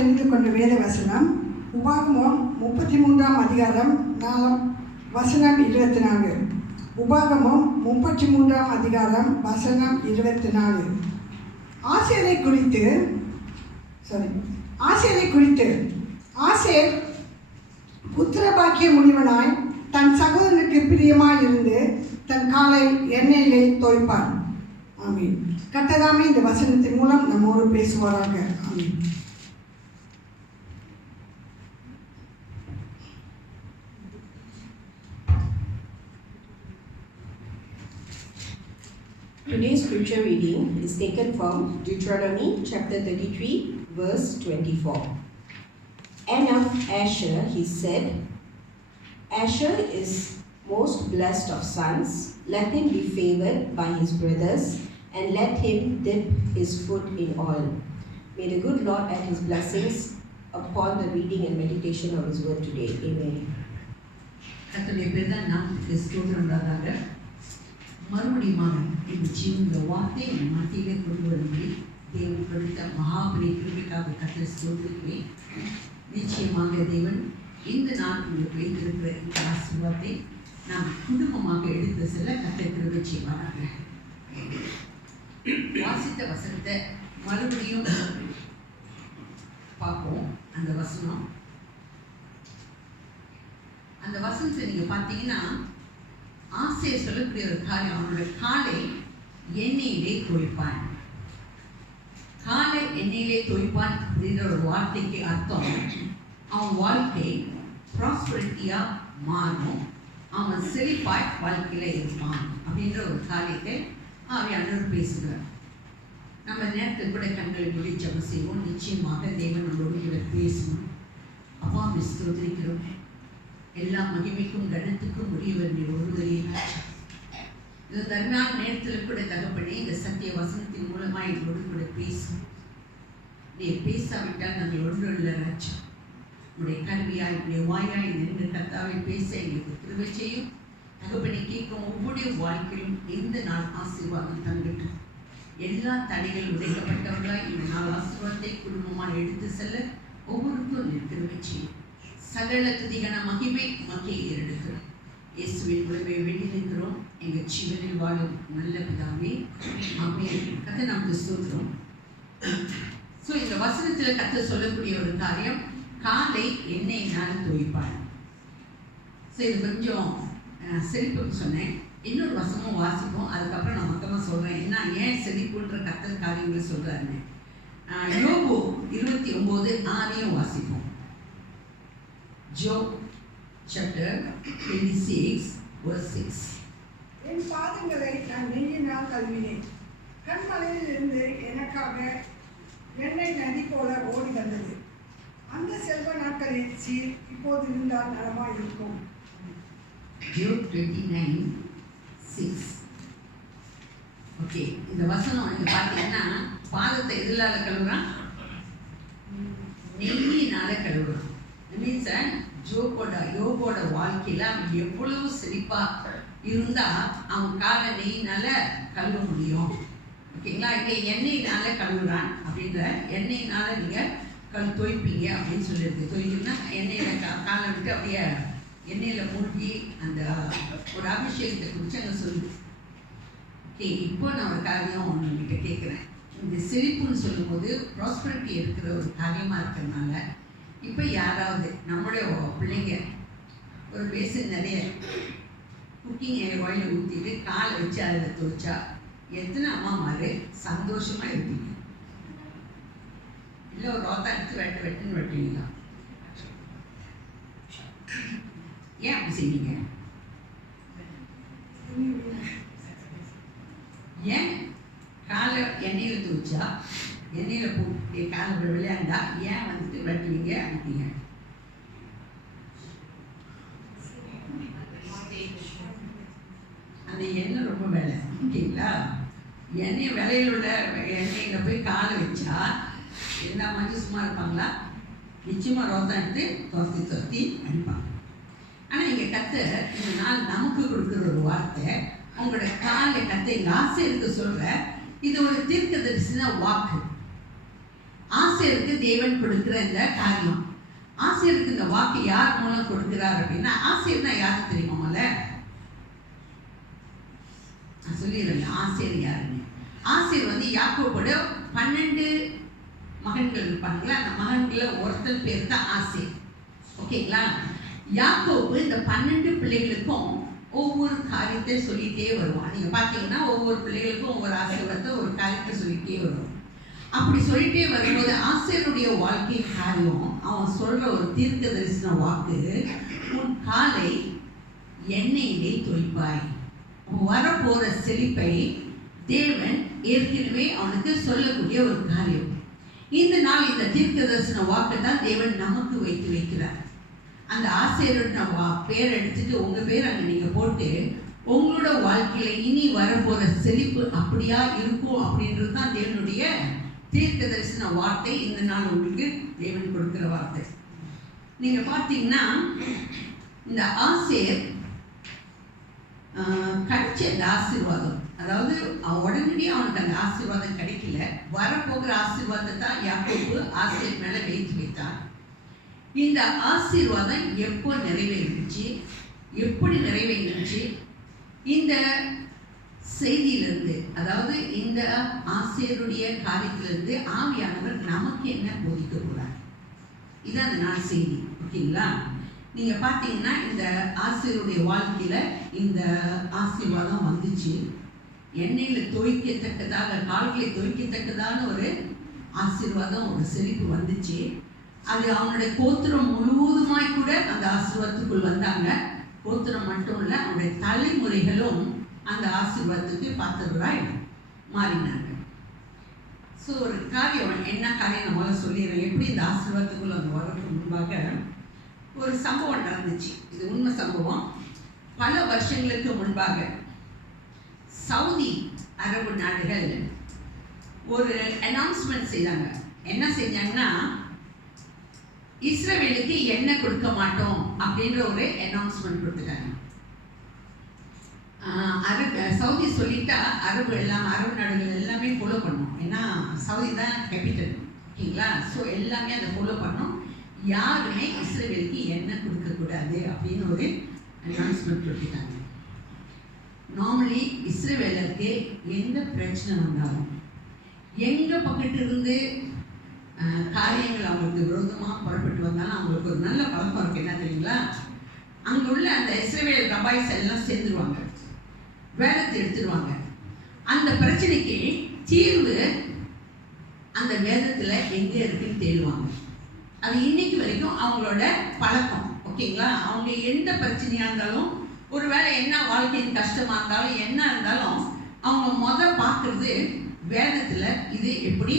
தெரிந்து கொண்ட வேத வசனம் உபாகமம் 33 அதிகாரம் 4 வசனம் 24. உபாகமம் 33 அதிகாரம் வசனம் 24. ஆசேரை குறித்து ஆசேர் புத்திரபாக்கிய முனிவனாய் தன் சகோதரனுக்கு பிரியமாய் இருந்து தன் காலை எண்ணெயிலே தோய்ப்பான். ஆமீன். கர்த்தர் இந்த வசனத்தின் மூலம் நம்மோடு பேசுவாராக. ஆமீன். Today's scripture reading is taken from Deuteronomy chapter 33 verse 24. And of Asher he said, Asher is most blessed of sons, let him be favored by his brothers, and let him dip his foot in oil. May the good Lord add his blessings upon the reading and meditation of his word today. Amen. கர்த்தருடைய பெரிதான நாமத்துக்கு ஸ்தோத்திரம் உண்டாதாக. மறுபடியும் இந்த ஜீவனுள்ள வார்த்தை என் மத்தியிலே கொண்டு வரும்படி தேவன் கொடுத்த மகாபலி கிருபைக்காக கர்த்தரை ஸ்தோத்திரிக்கிறேன். நிச்சயமாக தேவன் இந்த நாள் உங்களுக்கு வைத்திருக்கிற இந்த ஆசீர்வாதத்தை நாம் குடும்பமாக எடுத்து செல்ல கர்த்தர் கிருபை செய்வாராக. வாசித்த வசனத்தை மறுபடியும் பார்ப்போம். அந்த வசனத்தை நீங்கள் பார்த்தீங்கன்னா ஆசையை சொல்லக்கூடிய ஒரு காரியம், அவனோட காலை எண்ணெயிலே தோய்ப்பான். காலை எண்ணெயிலே தோய்ப்பான் அப்படின்ற ஒரு வார்த்தைக்கு அர்த்தம் அவன் வாழ்க்கை ப்ராஸ்பரிட்டியாக மாறும், அவன் செழிப்பாய் வாழ்க்கையில் இருப்பான் அப்படின்ற ஒரு காரியத்தை ஆவியானவர் பேசுகிறார். நம்ம நேரத்தில் கூட கண்களை மூடி ஜெபம் செய்வோம். நிச்சயமாக தேவன் நம்மளோடு கூட பேசணும். அப்பா ஸ்தோத்திரிக்கிறோம். எல்லா மகிமைக்கும் கனத்துக்கும் உரியவர் நீர் ஒருவரே. இந்த தருணான நேரத்தில் கூட தகப்பனே இந்த சத்திய வசனத்தின் மூலமாக எங்களோடு கூட பேசும். நீர் பேசாவிட்டால் நாங்கள் ஒன்று இல்லை ராஜா. உடைய கல்வியாய் உடைய வாயாய் நின்று கர்த்தாவை பேச எங்களுக்கு கிருபை செய்யும். தகப்பனை கேட்கும் ஒவ்வொரு வாழ்க்கையிலும் இந்த நாள் ஆசீர்வாதம் தங்கட்டும். எல்லா தடைகள் உடைக்கப்பட்டவர்களாய் இந்த நாள் ஆசீர்வாதத்தை குடும்பமாக எடுத்து செல்ல ஒவ்வொருக்கும் நீர் கிருபை செய்யும். சகல துதிகன மகிமை மக்கையை எடுக்கிறோம். இயேசுவின் உடம்பை வேண்டி நிற்கிறோம். எங்கள் ஜீவனில் வாழும் நல்ல பிதாவே ஆமென். கர்த்தர் நமக்கு ஸ்தோத்திரம். ஸோ இந்த வசனத்தில் கர்த்தர் சொல்லக்கூடிய ஒரு காரியம், காலை எண்ணெயினால் தோய்ப்பான். ஸோ இது கொஞ்சம் செழிப்புக்கு சொன்னேன். இன்னொரு வசனமும் வாசிப்போம். அதுக்கப்புறம் நான் மொத்தமாக சொல்கிறேன் என்ன ஏன் செழிப்புன்ற கர்த்தர் காரியங்களை சொல்கிறாருன்னு. யோபு 29:6 வாசிப்போம். Job chapter 26 verse 6. என் பாதங்களை நான் நெய்யினால் கழுவினேன், கண்மலையில் இருந்து எனக்காக எண்ணெய் நதி போல ஓடி வந்தது. அந்த செல்வ நாட்களில் சீர் இப்போது இருந்தால் நலமாக இருக்கும். Job 29:6. ஓகே, இந்த வசனம் நீங்கள் பார்த்தீங்கன்னா பாதத்தை எதிரால கழுவுறான், நெய்யினால கழுவுறான். மீன்ஸ் யோபோட வாழ்க்கையில் அவன் எவ்வளவு செழிப்பாக இருந்தால் அவன் காலை நெய்யினால கழுவ முடியும். ஓகேங்களா? இங்கே எண்ணெயினால கழுவுறான் அப்படின்ற எண்ணெயினால நீங்கள் தோய்ப்பீங்க அப்படின்னு சொல்லியிருக்கு. தோய்க்கணும்னா எண்ணெயில் காலை விட்டு அப்படியே எண்ணெயில் மூழ்கி அந்த ஒரு அபிஷேகத்தை குறித்து அங்கே சொல்லுது. ஓகே, இப்போ நான் ஒரு காரியம் உங்ககிட்ட கேட்குறேன். இந்த செழிப்புன்னு சொல்லும்போது ப்ராஸ்பரிட்டி இருக்கிற ஒரு காரியமாக இருக்கிறதுனால இப்போ யாராவது நம்மளுடைய பிள்ளைங்க ஒரு பேசன் நிறைய குக்கிங் ஆயில் ஊற்றிட்டு காலை வச்சு அதில் துவைச்சா எத்தனை அம்மாமாரு சந்தோஷமாக இருப்பீங்க? இல்லை ஒரு ரோத்தா எடுத்து வெட்டுன்னு வெட்டுவீங்களா? ஏன் அப்படி செய்வீங்க? ஏன் காலை எண்ணெயில் துவைச்சா எண்ணெயில் போட்டு காலை விளையாண்டா ஏன் வந்துட்டு வெட்டுவீங்க அனுப்பீங்க? அந்த எண்ணெய் ரொம்ப விலை. ஓகேங்களா? எண்ணெய் விலையில் உள்ள எண்ணெயில் போய் காலை வச்சா எல்லா மாதிரி சும்மா இருப்பாங்களா? நிச்சயமாக ரோத்தம் எடுத்து துரத்தி அடிப்பாங்க. ஆனால் இங்கே கர்த்தர் இந்த நாள் நமக்கு கொடுக்குற ஒரு வார்த்தை, உங்களோட காலை கர்த்தர் எங்கள் ஆசை எடுத்து சொல்கிற இது ஒரு தீர்க்க தரிசன வாக்கு. ஆசேருக்கு தேவன் கொடுக்கிற இந்த காரியம். ஆசேருக்கு இந்த வாக்கு யார் மூலம் கொடுக்கிறார் அப்படின்னா, ஆசேர்னா யாருக்கு தெரியுமா? நான் சொல்லிடுறேன் ஆசேர் யாருன்னு. ஆசேர் யாக்கோபோட 12 மகன்கள் இருப்பாங்களா, அந்த மகன்களில் ஒருத்தர் பேர் தான் ஆசேர். ஓகேங்களா? யாக்கோபு இந்த 12 பிள்ளைகளுக்கும் ஒவ்வொரு காரியத்தை சொல்லிட்டே வருவான். நீங்க பார்த்தீங்கன்னா ஒவ்வொரு பிள்ளைகளுக்கும் ஒவ்வொரு ஆசீர்வாதத்தை ஒரு காரியத்தை சொல்லிட்டே வருவான். அப்படி சொல்லிட்டே வரும்போது ஆசேருடைய வாழ்க்கை காரியம், அவன் சொல்ற ஒரு தீர்க்க தரிசன வாக்கு, உன் காலை எண்ணெயிலே தோய்ப்பாய். வரப்போற செழிப்பை தேவன் ஏற்கனவே அவனுக்கு சொல்லக்கூடிய ஒரு காரியம். இந்த நாள் இந்த தீர்க்க தரிசன வாக்கு தான் தேவன் நமக்கு வைத்து வைக்கிறார். அந்த ஆசேரோட பேர் எடுத்துட்டு உங்க பேர் அங்கே நீங்க போட்டு உங்களோட வாழ்க்கையில இனி வரப்போற செழிப்பு அப்படியா இருக்கும் அப்படின்றது தான் தேவனுடைய தீர்க்க தரிசன வார்த்தை. இந்த நாள் உங்களுக்கு தேவன் கொடுக்கிற வார்த்தை. நீங்க பார்த்தீங்கன்னா இந்த ஆசேர் கிடைச்ச அந்த ஆசீர்வாதம், அதாவது உடனடியே அவனுக்கு அந்த ஆசீர்வாதம் கிடைக்கல. வரப்போகிற ஆசீர்வாதத்தை தான் யாக்கோபு ஆசேர் மேல வைத்து வைத்தான். இந்த ஆசீர்வாதம் எப்போ நிறைவேறிச்சு, எப்படி நிறைவேறிச்சு? இந்த செய்தியிலிருந்து, அதாவது இந்த ஆசேருடைய காரியத்திலிருந்து ஆவியானவர் நமக்கு என்ன போதிக்க போறார், இதான் அந்த நாள் செய்தி. ஓகேங்களா? நீங்க பார்த்தீங்கன்னா இந்த ஆசேருடைய வாழ்க்கையில இந்த ஆசீர்வாதம் வந்துச்சு. எண்ணெயில தோய்க்கத்தக்கதாக, கால்களை தோய்க்கத்தக்கதான ஒரு ஆசீர்வாதம், ஒரு செழிப்பு வந்துச்சு. அது அவனுடைய கோத்திரம் முழுவதுமாய் கூட அந்த ஆசீர்வாதத்துக்குள் வந்தாங்க. கோத்திரம் மட்டும் இல்லை, அவனுடைய தலைமுறைகளும் அந்த ஆசீர்வாதத்துக்கு பார்த்தவராய் மாறினாங்க. ஸோ ஒரு காரியம், என்ன காரியம் நம்மளால சொல்லிடுறேன். எப்படி இந்த ஆசீர்வாதத்துக்குள்ள அவங்க வரதுக்கு முன்பாக ஒரு சம்பவம் நடந்துச்சு. இது உண்மை சம்பவம். பல வருஷங்களுக்கு முன்பாக சவுதி அரபு நாடுகள் ஒரு அனௌன்ஸ்மெண்ட் செய்தாங்க. என்ன செஞ்சாங்கன்னா, இஸ்ரவேலுக்கு எண்ணெய் கொடுக்க மாட்டோம் அப்படின்ற ஒரு அனௌன்ஸ்மெண்ட் கொடுத்துட்டாங்க. சவுதி சொல்லிட்டா அரபு நாடுகள் எல்லாமே ஃபாலோ பண்ணும். ஏன்னா சவுதி தான் கேபிட்டல். ஓகேங்களா? ஸோ எல்லாமே அதை ஃபாலோ பண்ணும். யாருமே இஸ்ரவேலுக்கு எண்ணெய் கொடுக்கக்கூடாது அப்படின்னு ஒரு அனௌன்ஸ்மெண்ட் கொடுத்துட்டாங்க. நார்மலி இஸ்ரவேலருக்கு எந்த பிரச்சனை வந்தாலும், எங்க பக்கத்து இருந்து காரியங்கள் அவங்களுக்கு விரோதமாக புறப்பட்டு வந்தாலும் அவங்களுக்கு ஒரு நல்ல பழக்கம் இருக்கு. என்ன தெரியுங்களா? அங்கே உள்ள அந்த இஸ்ரவேல் ரபாய்ஸ் எல்லாம் சேர்ந்துருவாங்க, வேதத்தை எடுத்துருவாங்க. அந்த பிரச்சனைக்கு தீர்வு அந்த வேதத்தில் எங்கே இருக்குன்னு தேடுவாங்க. அது இன்னைக்கு வரைக்கும் அவங்களோட பழக்கம். ஓகேங்களா? அவங்க எந்த பிரச்சனையாக இருந்தாலும், ஒரு வேளை என்ன வாழ்க்கையின் கஷ்டமாக இருந்தாலும், என்ன இருந்தாலும் அவங்க பார்க்குறது வேதத்தில் இது எப்படி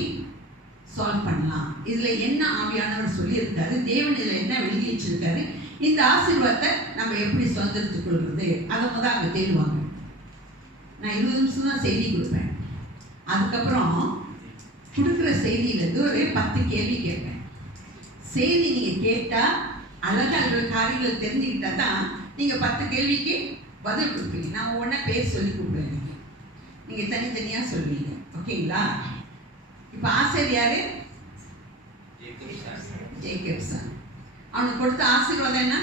சால்வ் பண்ணலாம், இதில் என்ன ஆவியானவர் சொல்லியிருக்காரு, தேவன் இதில் என்ன எழுதி வச்சிருக்காரு, இந்த ஆசீர்வாதத்தை நம்ம எப்படி சுதந்திரத்துக் கொள்வது, அதை அங்கே தேடுவாங்க. நான் 20 நிமிஷம் தான் செய்தி கொடுப்பேன். அதுக்கப்புறம் கொடுக்குற செய்தியிலேருந்து ஒரு 10 கேள்வி கேட்பேன். செய்தி நீங்கள் கேட்டால் அழகாக காரியங்கள் தெரிஞ்சுக்கிட்டா தான் நீங்கள் 10 கேள்விக்கு பதில் கொடுப்பீங்க. நான் ஒவ்வொன்றா பேர் சொல்லி கொடுப்பேன், நீங்கள் தனித்தனியாக சொல்வீங்க. ஓகேங்களா? இப்போ ஆசேர் யாரு? Jacob son. அவனுக்கு கொடுத்த ஆசீர்வாதம் என்ன?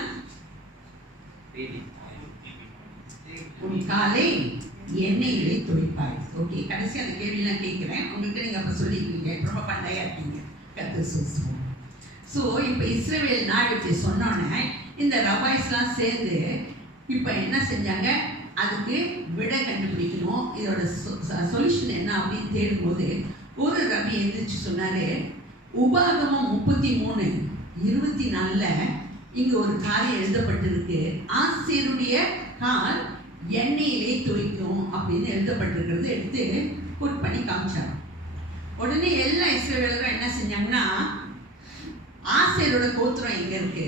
உன் காலை எண்ணெயிலே துவைப்பாய். ஓகே, கடைசி அந்த கேள்வியெல்லாம் கேட்குறேன். உங்களுக்கு நீங்கள் அப்போ சொல்லிக்கிறீங்க, ரொம்ப பண்டையாக இருக்கீங்க. கர்த்தர் சொல்லுவோம். ஸோ இப்போ இஸ்ரவேல் நாடு இப்படி சொன்னோன்னே இந்த ரபாய்ஸ்லாம் சேர்ந்து இப்போ என்ன செஞ்சாங்க, அதுக்கு விடை கண்டுபிடிக்கணும், இதோட சொல்யூஷன் என்ன அப்படின்னு தேடும்போது ஒரு ரபி எழுந்திரிச்சு சொன்னாரு, உபாகமம் 33:24 இங்க ஒரு காரியம் எழுதப்பட்டிருக்கு, ஆசேருடைய கால் எண்ணெயிலே துவைக்கும் அப்படின்னு எழுதப்பட்டிருக்கிறது. எடுத்து புட் பண்ணி காமிச்சாங்க. உடனே எல்லா இஸ்ரவேலரும் என்ன செஞ்சாங்கன்னா, ஆசேரோட கோத்திரம் எங்க இருக்கு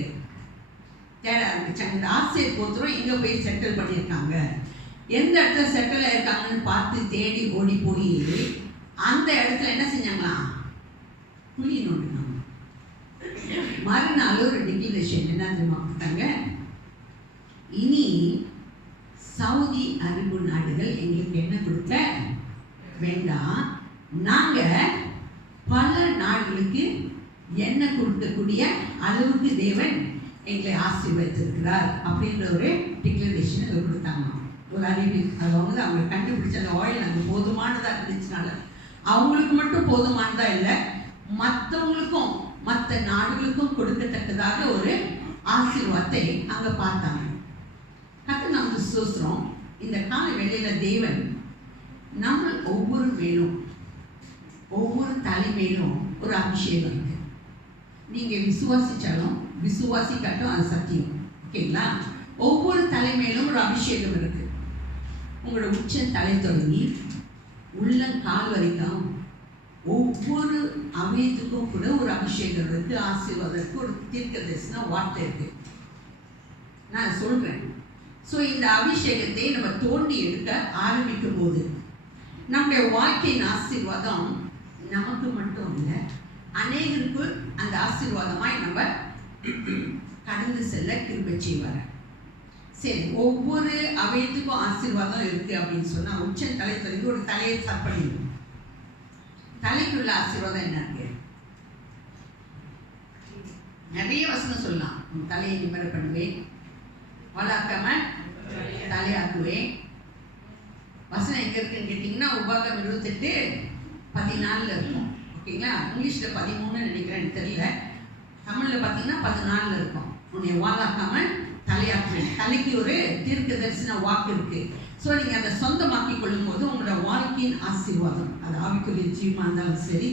தேட ஆரம்பிச்சாங்க. இந்த ஆசேர் கோத்திரம் எங்க போய் செட்டில் பண்ணியிருக்காங்க, எந்த இடத்துல செட்டில் ஆயிருக்காங்கன்னு பார்த்து தேடி ஓடி போய் அந்த இடத்துல என்ன செஞ்சாங்களா, குழி நோண்டினாங்க. மறுநாள் ஒரு டிக்ளரேஷன் என்ன தெரியுமா கொடுத்தாங்க, இனி சவுதி அரபு நாடுகள் எங்களுக்கு என்ன கொடுக்க வேண்டாம், நாங்க பல நாடுகளுக்கு அவங்களுக்கு எண்ணெய் கொடுக்கக்கூடிய அளவுக்கு தேவன் எங்களை ஆசீர்வதித்திருக்கிறார் அப்படின்ற ஒரு டிக்ளரேஷன் இதை கொடுத்தாங்க. ஒரு அறிவு அது அவங்க கண்டுபிடிச்ச அந்த ஆயில் அங்கே போதுமானதாக இருந்துச்சுனால அவங்களுக்கு மட்டும் போதுமானதாக இல்லை, மற்றவங்களுக்கும் மற்ற நாடுகளுக்கும் கொடுக்கத்தக்கதாக ஒரு ஆசீர்வாதத்தை அங்கே பார்த்தாங்க. கர்த்தர் நமக்கு ஸ்தோத்திரம். இந்த கால வேளையில தேவன் நம்ம ஒவ்வொரு மேலும் ஒவ்வொரு தலை மேலும் ஒரு அபிஷேகம் இருக்கு. நீங்க விசுவாசிச்சாலும் விசுவாசிக்காட்டும் அது சத்தியம். ஓகேங்களா? ஒவ்வொரு தலை மேலும் ஒரு அபிஷேகம் இருக்கு. உங்களோட உச்ச தலை தொடங்கி உள்ளங்கால் வரைக்கும் ஒவ்வொரு அவயத்துக்கும் கூட ஒரு அபிஷேகம் இருக்கு, ஆசீர்வாதம் இருக்கு, ஒரு தீர்க்க தரிசன வார்த்தை இருக்கு. நான் சொல்றேன். ஸோ இந்த அபிஷேகத்தை நம்ம தோண்டி எடுக்க ஆரம்பிக்கும் போது நம்முடைய வாழ்க்கையின் ஆசீர்வாதம் நமக்கு மட்டும் இல்லை, அநேகருக்கு அந்த ஆசீர்வாதமாய் நம்ம கடந்து செல்ல கிருபை செய்வார். சரி, ஒவ்வொரு அவயத்துக்கும் ஆசீர்வாதம் இருக்கு அப்படின்னு சொன்னா உச்ச தலை தொடங்கி ஒரு தலையை சாப்பிடணும். தலைக்குள்ள ஆசீர்வாதம் என்ன இருக்கு? நிறைய வசனம் சொல்லலாம். தலையை நிம்மர பண்ணுவேன், வளர்க்காம தலையாக்குவேன். வசனம் எங்க இருக்குன்னு கேட்டீங்கன்னா உபாகம் 28:14 இருக்கும். ஓகேங்களா? இங்கிலீஷ்ல 13 நினைக்கிறேன், தெரியல. தமிழ்ல பார்த்தீங்கன்னா 14 இருக்கும். உன்னை வாழாக்காம தலையாக்குவேன். தலைக்கு ஒரு தீர்க்க தரிசன வாக்கு இருக்கு. ஸோ நீங்கள் அதை சொந்தமாக்கி கொள்ளும் போது உங்களோட வாழ்க்கையின் ஆசீர்வாதம், அது ஆவிக்குரிய ஜீவமாக இருந்தாலும் சரி,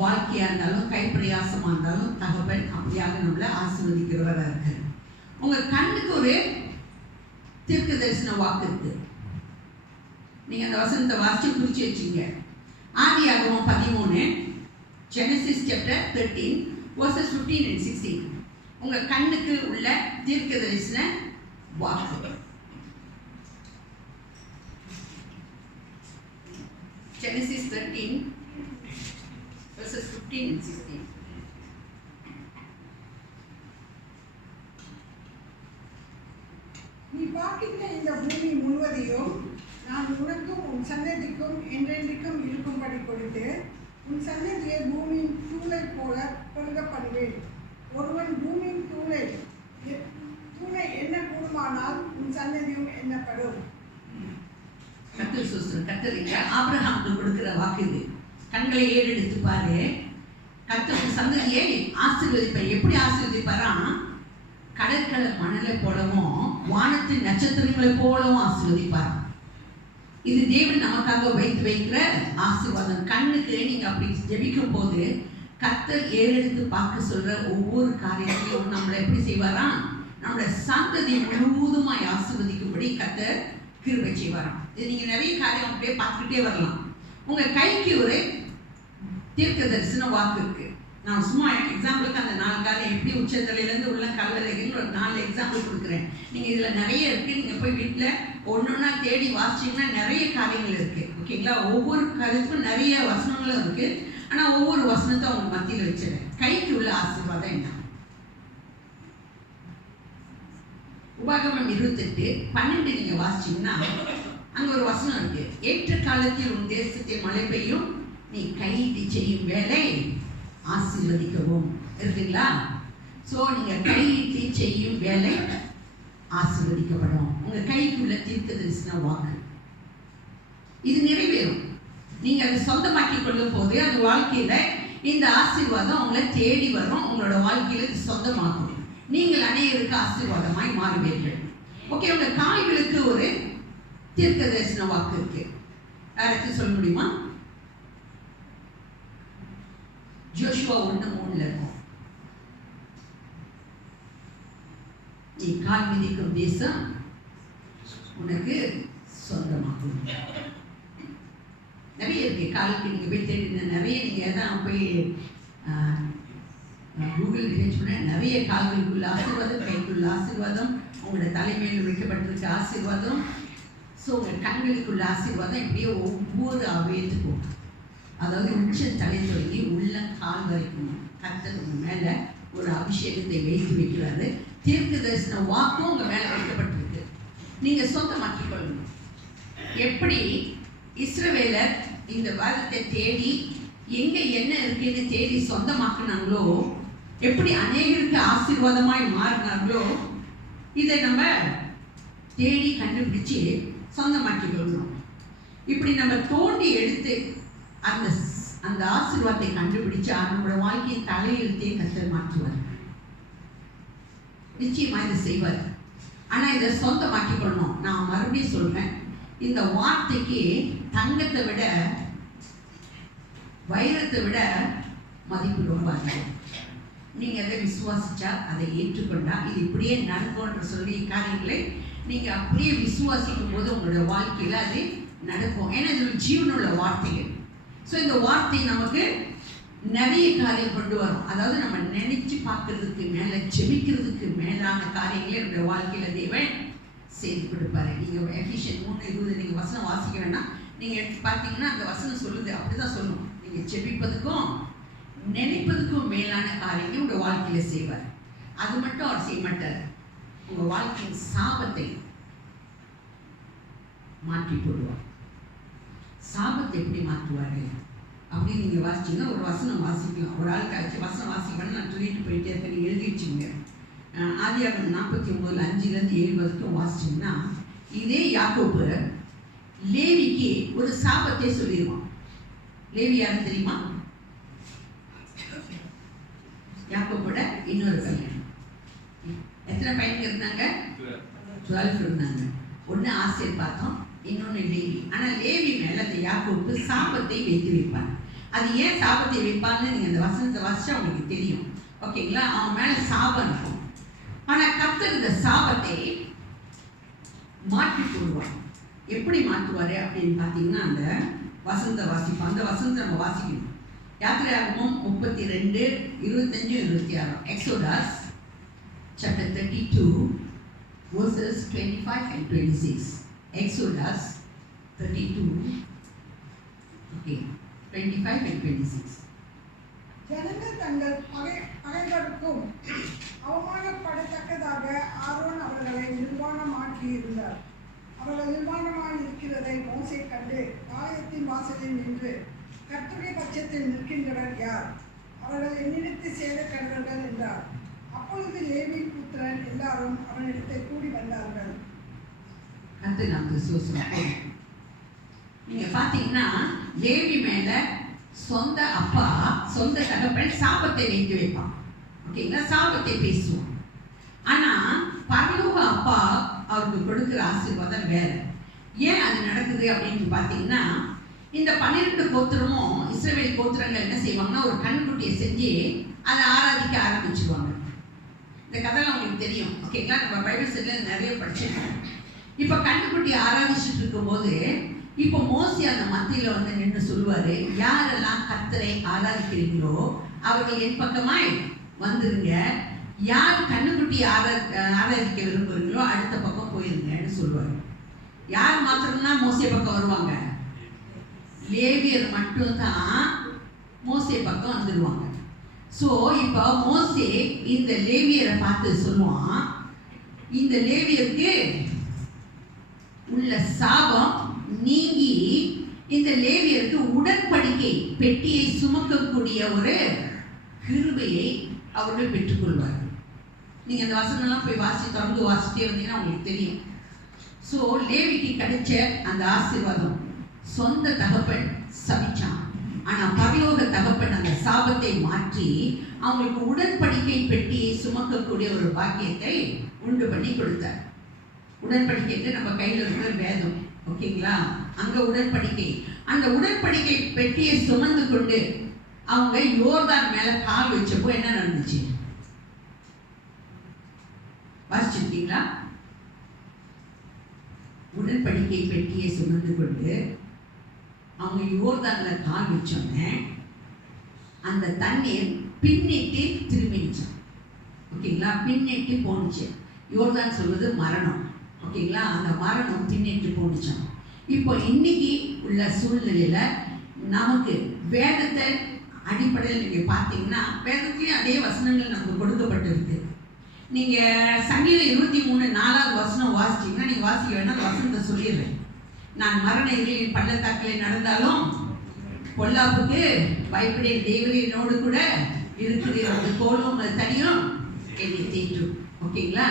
வாழ்க்கையாக இருந்தாலும், கைப்பிரயாசமாக இருந்தாலும், தகவல் அப்படியாக நம்மளை ஆசீர்வதிக்கிறவராக இருக்கு. உங்கள் கண்ணுக்கு ஒரு தீர்க்க தரிசன வாக்கு இருக்கு. நீங்கள் அந்த வசனத்தை வாசிச்சு குறிச்சு வச்சுங்க. ஆதியாகமம் 13, Genesis chapter 13 verses 15 and 16. உங்கள் கண்ணுக்கு உள்ள தீர்க்க தரிசன வாக்கு. Genesis 13 verses 15 and 16. நீ பார்க்கின்ற இந்த பூமி முழுவதையும் நான் உனக்கும் உன் சந்ததிக்கும் என்றென்றைக்கும் இருக்கும்படி கொடுத்து உன் சந்ததியை பூமியின் தூளை போல பெருக பண்ணுவேன். ஒருவன் பூமியின் தூளை என்ன கூடுமானால் உன் சந்ததியும் எண்ணப்படும். கர்த்தர் சொல்றார். கர்த்தர் இங்க ஆபிரகாமுக்கு கொடுக்கிற வாக்கு இது. கண்களை ஏறெடுத்து பாரு, கர்த்தர் சந்ததியை ஆசீர்வதிப்பார். எப்படி ஆசீர்வதிப்பாரா? கடற்கரை மணலை போலவும் வானத்தின் நட்சத்திரங்களை போலவும் ஆசீர்வதிப்பார். இது தேவன் நமக்காக வைக்கிற ஆசீர்வாதம். கண்ணுக்கு நீங்க அப்படி ஜெபிக்கும் போது கர்த்தர் ஏறெடுத்து பார்க்க சொல்ற ஒவ்வொரு காரியத்தையும் நம்மளை எப்படி செய்வாரா? நம்மளோட சந்ததி முழுவதுமாய் ஆசீர்வதிக்கும்படி கர்த்தர் கிருபை செய்வாராம். இது நீங்க நிறைய காரியம் அப்படியே பார்த்துக்கிட்டே வரலாம். உங்க கைக்கு ஒரு தீர்க்க தரிசன வாக்கு இருக்கு. நான் சும்மா எக்ஸாம்பிளுக்கு அந்த 4 காரியம் எப்படி உச்சத்தலையிலேருந்து உள்ள கல்வரைகள் ஒரு 4 எக்ஸாம்பிள் கொடுக்குறேன். நீங்கள் இதில் நிறைய இருக்குது. நீங்கள் போய் வீட்டில் ஒன்றொன்னா தேடி வாசிச்சிங்கன்னா நிறைய காரியங்கள் இருக்குது. ஓகேங்களா? ஒவ்வொரு காரியத்துக்கும் நிறைய வசனங்களும் இருக்குது. ஆனால் ஒவ்வொரு வசனத்தை அவங்க மத்தியில் வச்சிருக்கேன். கைக்கு உள்ள ஆசீர்வாதம் என்ன? உபாகமம் 28:12 நீங்கள் வாசிச்சிங்கன்னா அங்கே ஒரு வசனம் இருக்குது. ஏற்ற காலத்தில் உன் தேசத்தை மழை பெய்யும், நீ கையிட்டு செய்யும் வேலை ஆசீர்வதிக்கவும் இருக்குங்களா? ஸோ நீங்கள் கையிட்டு செய்யும் வேலை ஆசீர்வதிக்கப்படும். உங்கள் கைக்குள்ள தீர்க்க தரிசன வாக்கு இது நிறைவேறும். நீங்கள் அதை சொந்தமாக்கி கொள்ளும் போது அது வாழ்க்கையில் இந்த ஆசீர்வாதம் உங்களை தேடி வரும். உங்களோட வாழ்க்கையில் இது சொந்தமாகும். நீங்கள் அநேகருக்கு ஆசீர்வாதமாய் மாறுவீர்கள். ஓகே, உங்கள் கால்களுக்கு ஒரு தீர்க்க தரிசன வாக்கு இருக்கு. யாராச்சும் சொல்ல முடியுமா? ஜோஷுவா 1:3 இருக்கும். நீ கால் மிதிக்கும் தேசம் உனக்கு சொந்தமாகும். நிறைய இருக்கு. காலுக்கு நீங்க போய் தேடி நிறைய நீங்க தான் போய் கூகுள் ரிசர்ச் பண்ண நிறைய கால்களுக்குள்ள ஆசீர்வாதம், கைக்குள்ள ஆசீர்வாதம், உங்களோட தலைமையில் வைக்கப்பட்டிருக்க ஆசீர்வாதம், ஸோ உங்கள் கண்களுக்குள்ள ஆசீர்வாதம் இப்படியே ஒவ்வொரு அவயத்துக்கும், அதாவது உச்ச தலை தொடங்கி உள்ள கால் வரைக்கும் கர்த்தர் உங்க மேல ஒரு அபிஷேகத்தை வைத்து வைக்கிறாரு. தீர்க்க தரிசன வாக்கும் உங்க மேல வைக்கப்பட்டிருக்கு. நீங்க சொந்தமாக்கிக் கொள்ளணும். எப்படி இஸ்ரவேலர் இந்த வாதத்தை தேடி எங்க என்ன இருக்குன்னு தேடி சொந்தமாக்குனாங்களோ, எப்படி அநேகருக்கு ஆசீர்வாதமாய் மாறினாங்களோ, இதை நம்ம தேடி கண்டுபிடிச்சு சொந்தமாக்கி கொள்கிறோம். இப்படி நம்ம தோண்டி எடுத்து அந்த அந்த ஆசீர்வாதத்தை கண்டுபிடிச்சு நம்மளோட வாழ்க்கையின் தலையெழுத்தையே கர்த்தர் மாற்றுவார். நிச்சயமா இதை செய்வார். ஆனா இதை சொந்தமாக்கி கொள்ளணும். நான் மறுபடியும் சொல்றேன், இந்த வார்த்தைக்கு தங்கத்தை விட வைரத்தை விட மதிப்பு ரொம்ப அதிகம். நீங்க அதை விசுவாசிச்சா, அதை ஏற்றுக்கொண்டா, இது இப்படியே நடக்கும்ன்ற சொல்லி காரியங்களை நீங்க அப்படியே விசுவாசிக்கும் போது உங்களோட வாழ்க்கையில அது நடக்கும். ஏன்னா இது ஒரு ஜீவனுள்ள வார்த்தைகள். ஸோ இந்த வார்த்தை நமக்கு நிறைய காரியம் கொண்டு வரும். அதாவது நம்ம நினைச்சு பார்க்கறதுக்கு மேலே, செபிக்கிறதுக்கு மேலான காரியங்களை நம்முடைய வாழ்க்கையில தேவன் செய்து கொடுப்பாரு. நீங்க எஃபிஷியன் 3:20 நீங்க வசனம் வாசிக்க வேண்டாம், நீங்க எடுத்து பார்த்தீங்கன்னா அந்த வசனம் சொல்லுது, அப்படிதான் சொல்லும். நீங்க செபிப்பதுக்கும் நினைப்பதுக்கும் மேலான காரியங்கள் உங்க வாழ்க்கையில செய்வார். அது மட்டும் அவர் செய்ய மாட்டார், உங்க வாழ்க்கையின் சாபத்தை மாற்றி போடுவார். சாபத்தை எப்படி மாற்றுவாரு அப்படின்னு நீங்க வாசிச்சீங்கன்னா, ஒரு வசனம் வாசிக்கலாம். ஒரு ஆள் கழிச்சு வசனம் வாசிக்கணும்னு நான் சொல்லிட்டு போயிட்டே இருக்கேன், நீங்க எழுதி வச்சுங்க. ஆதியாகமம் 49:5-7 வாசிச்சீங்கன்னா, இதே யாக்கோபு லேவிக்கு ஒரு சாபத்தை சொல்லிடுவான். லேவி யாருன்னு தெரியுமா? யாக்கோபோட இன்னொரு பையன். எத்தனை பையன்கள் இருந்தாங்க? 12 இருந்தாங்க. ஒன்று ஆசேர் பார்த்தோம், இன்னொன்று லேவி. ஆனால் லேவி மேலே அந்த யாக்கோபு சாபத்தை வைப்பான். அது ஏன் சாபத்தை வைப்பான்னு நீங்கள் அந்த வசனத்தை வாசிச்சா உங்களுக்கு தெரியும். ஓகேங்களா? அவன் மேலே சாபம் இருக்கும். ஆனால் கர்த்தர் இந்த சாபத்தை மாற்றி போடுவான். எப்படி மாற்றுவார் அப்படின்னு பார்த்தீங்கன்னா, அந்த வசனத்தை வாசிப்போம். அந்த வசனத்தை நம்ம வாசிக்கணும். யாத்திரையாகமம் 32:25-26. Exodus chapter 32 verses 25 and 26. Exodus 32, okay, 25 and 26. ஜனங்கள் தங்கள் பகைவருக்கும் அவமானப்படத்தக்கதாக ஆரோன் அவர்களை நிர்வாணமாக்கி இருந்தார். அவர்கள் நிர்வாணமாக இருக்கிறதை மோசே கண்டு ஆலயத்தின் வாசலில் நின்று, கர்த்தருடைய பட்சத்தில் நிற்கின்றவர் யார்? அவர்கள் என்னிடத்து சேதக்கடவர்கள் என்றார். அப்பொழுது லேவி புத்திரன் எல்லாரும் அவனிடத்தை கூடி வந்தார்கள். அது நமக்கு நீங்க பாத்தீங்கன்னா, லேவி மேல சொந்த அப்பா, சொந்த தகப்பன் சாபத்தை வைத்து வைப்பான். ஓகேங்களா? சாபத்தை பேசுவோம். ஆனா பரலோக அப்பா அவருக்கு கொடுக்கிற ஆசீர்வாதம் வேற. ஏன் அது நடக்குது அப்படின்னு பார்த்தீங்கன்னா, இந்த 12 கோத்திரமும் இஸ்ரவேல் கோத்திரங்கள் என்ன செய்வாங்கன்னா, ஒரு கண்குட்டியை செஞ்சு அதை ஆராதிக்க ஆரம்பிச்சுடுவாங்க. இந்த கதைலாம் உங்களுக்கு தெரியும். ஓகேங்களா? நம்ம பைபிள் ஸ்டடியில் நிறைய படிச்சிருக்கோம். இப்போ கண்குட்டியை ஆராதிச்சுட்டு இருக்கும்போது, இப்போ மோசே அந்த மத்தியில் வந்து நின்று சொல்லுவாரு, யாரெல்லாம் கர்த்தரை ஆராதிக்கிறீங்களோ அவர்கள் என் பக்கமாய் வந்துருங்க, யார் கண்ணுக்குட்டியை ஆராதிக்க விரும்புகிறீங்களோ அடுத்த பக்கம் போயிருங்கன்னு சொல்லுவாரு. யார் மாத்திரம்தான் மோசே பக்கம் வருவாங்க? லேவியர் மட்டும்தான் மோசே பக்கம் வந்துடுவாங்க. ஸோ இப்போ மோசே இந்த லேவியரை பார்த்து சொல்லுவான், இந்த லேவியருக்கு உள்ள சாபம் நீங்கி இந்த லேவியருக்கு உடன்படிக்கை பெட்டியை சுமக்கக்கூடிய ஒரு கிருபையை அவர்கள் பெற்றுக்கொள்வார்கள். நீங்க அந்த வசனம்லாம் போய் தொடர்ந்து வாசிட்டே வந்தீங்கன்னா உங்களுக்கு தெரியும். ஸோ லேவிக்கு கிடைச்ச அந்த ஆசீர்வாதம் சொந்த தகப்பன் சபிச்சான். ஆனா பரலோக தகப்பன் அந்த சாபத்தை மாற்றி அவங்களுக்கு உடன்படிக்கை பெட்டியை சுமக்கக்கூடிய ஒரு பாக்கியத்தை உண்டு பண்ணி கொடுத்தார். உடன்படிக்கைக்கு நம்ம கையில் இருக்கிற வேதம். ஓகேங்களா? அங்க உடன்படிக்கை, அந்த உடன்படிக்கை பெட்டியை சுமந்து கொண்டு அவங்க யோர்தான் மேல கால் வச்சப்போ என்ன நடந்துச்சு வாசிச்சிருக்கீங்களா? உடன்படிக்கை பெட்டியை சுமந்து கொண்டு அவங்க யோர்தான்ல கால் வச்சோன்னே அந்த தண்ணீர் பின்னிட்டு திரும்பிடுச்சு. ஓகேங்களா? பின்னிட்டு போனுச்சு. யோர்தான் சொல்வது மரணம். ஓகேங்களா? அந்த மரணம் பின்னிட்டு போனுச்சான். இப்போ இன்னைக்கு உள்ள சூழ்நிலையில நமக்கு வேதத்தை அடிப்படையில் நீங்க பார்த்தீங்கன்னா, வேதத்திலேயே அதே வசனங்கள் நமக்கு கொடுக்கப்பட்டிருக்கு. நீங்க சங்கீதம் 23:4 வசனம் வாசிச்சீங்கன்னா, நீங்க வாசிக்க வேணா அந்த வசனத்தை சொல்லிடுறேன். நான் மரண இருளின் பள்ளத்தாக்கிலே நடந்தாலும் பொல்லாப்புக்கு பயப்படே, தேவரே என்னோடு கூட இருக்கிற கோலும் தனியும் என்னை தேற்றும். ஓகேங்களா?